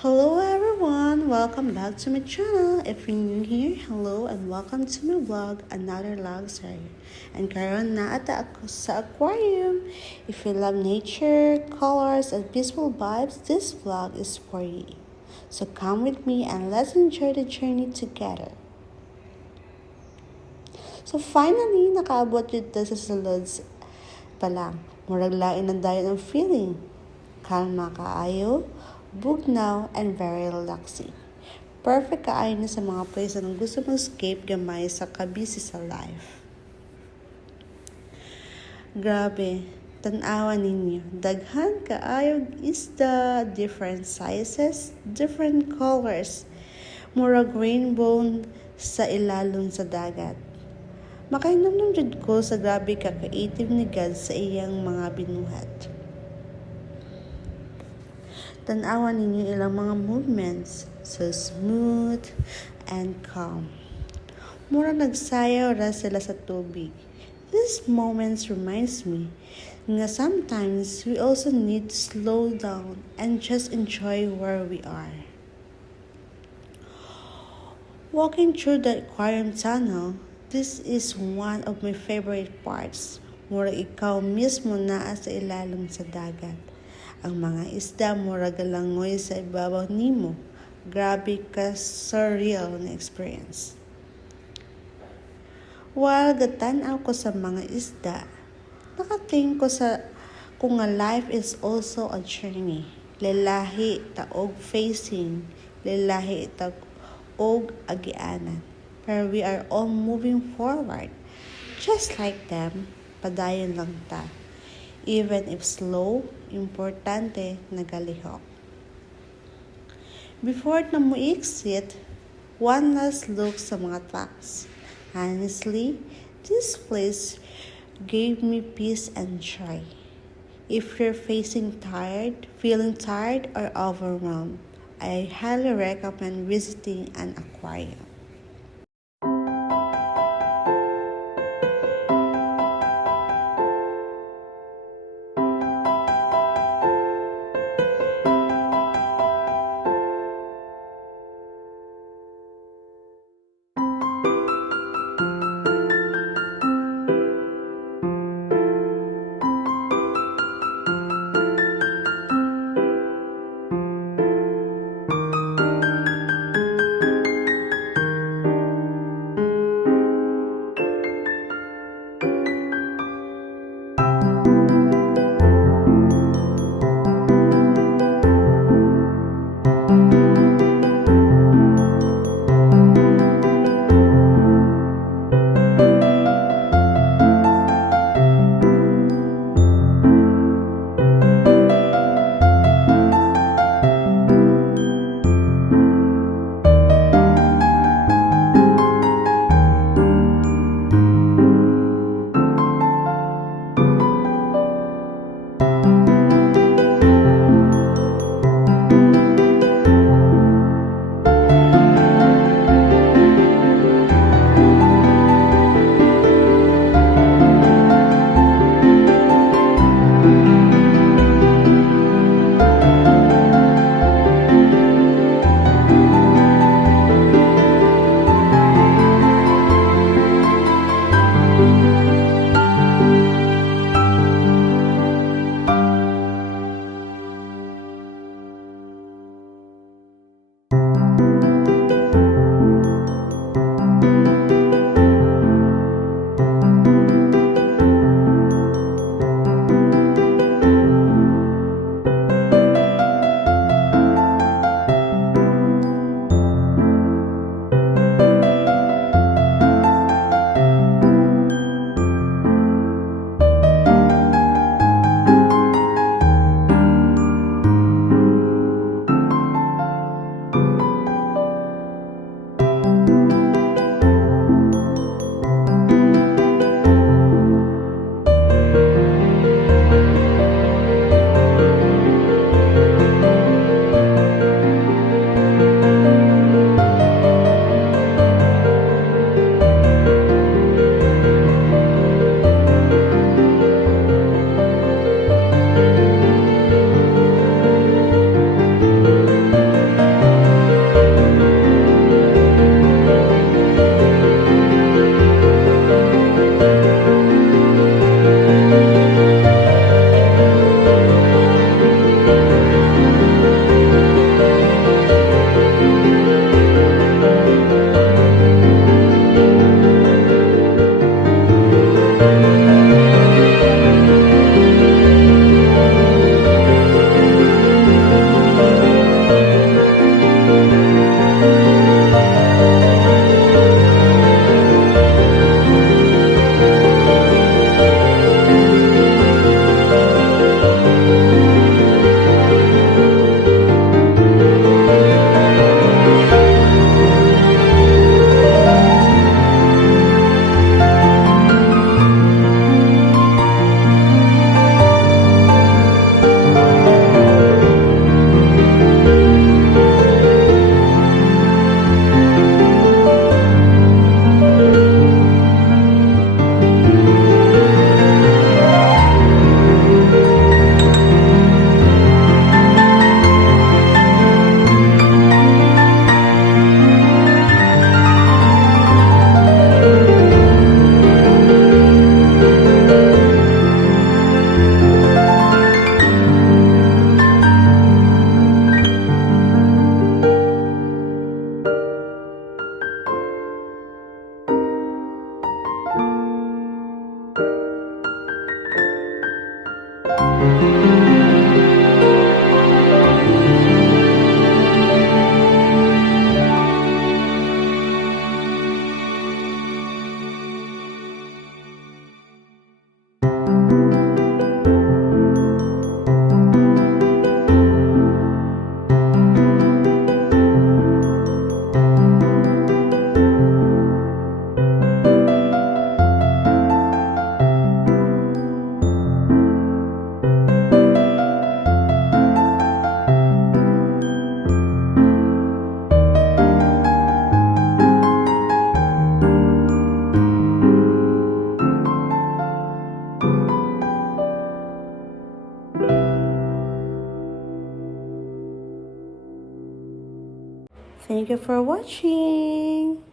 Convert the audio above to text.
Hello everyone! Welcome back to my channel. If you're new here, hello and welcome to my vlog, another log story. And karon na ata ako sa aquarium. If you love nature, colors, and peaceful vibes, this vlog is for you. So come with me and let's enjoy the journey together. So finally, nakaabot dito sa Salods pa lang. Murag lain ng dayon ang feeling. Kalma kaayo, bugnaw, and very relaxing. Perfect kaayo na sa mga place na gusto mag-escape gamay sa kabisi sa life. Grabe, tanawa ninyo. Daghan kaayo isda, different sizes, different colors. Murag rainbow sa ilalom sa dagat. Makainamnam jud ko sa grabe ka creative ni God sa iyang mga binuhat. Tanawa ninyo ilang mga movements, so smooth and calm. Mura nagsayaw ra sila sa tubig. These moments reminds me nga sometimes we also need to slow down and just enjoy where we are. Walking through the aquarium tunnel, this is one of my favorite parts. Mura ikaw mismo naa sa ilalim sa dagat. Ang mga isda mura galangoy sa ibabaw nimo. Grabe ka surreal na experience. While gatan-aw ko sa mga isda, nakating ko sa kung nga life is also a journey. Lelahi taog facing, lelahi taog agianan. Pero we are all moving forward. Just like them, padayon lang ta. Even if slow, importante nagalihok. Before na mo exit, one last look sa mga tracks. Honestly, this place gave me peace and joy. If you're feeling tired or overwhelmed, I highly recommend visiting an aquarium. Thank you for watching.